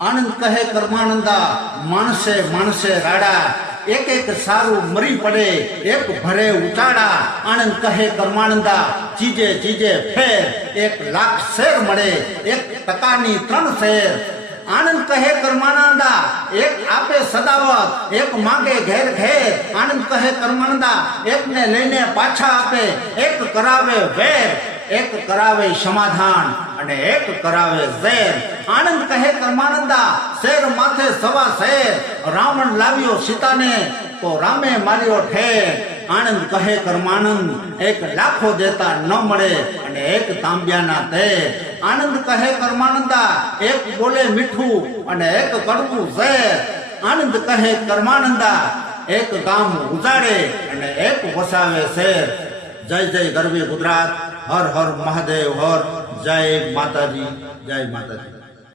આનંદ કહે કર્માનંદા માણસે માણસે રાડા એક એક સારું મરી પડે એક ભરે ઉચાડા આનંદ કહે કર્માનંદા ચીજે ચીજે ફેર 1,00,000 શેર મળે 1 ટકાની 3 શેર આનંદ કહે કર્માનંદા એક આપે સદાવત એક માંગે ઘેર ઘેર આનંદ કહે કર્માનંદા એકને લઈને પાછા આપે એક કરાવે વેર એક કરાવે સમાધાન અને એક કરાવે ઝેર આનંદ કહે કર્માનંદા શેર માથે સવા શેર રાવણ લાવ્યો સીતાને તો રામે માર્યો ઠેર આનંદ કહે કર્માનંદ 1,00,000 દેતા ન મળે અને એક તાંબ્યાના તેર આનંદ કહે કર્માનંદા એક બોલે મીઠું અને એક કડવું ઝેર આનંદ કહે કર્માનંદા એક ગામ ઉજાડે અને એક વસાવે શેર જય જય ગરવી ગુજરાત હર હર મહાદેવ હર જય માતાજી જય માતાજી।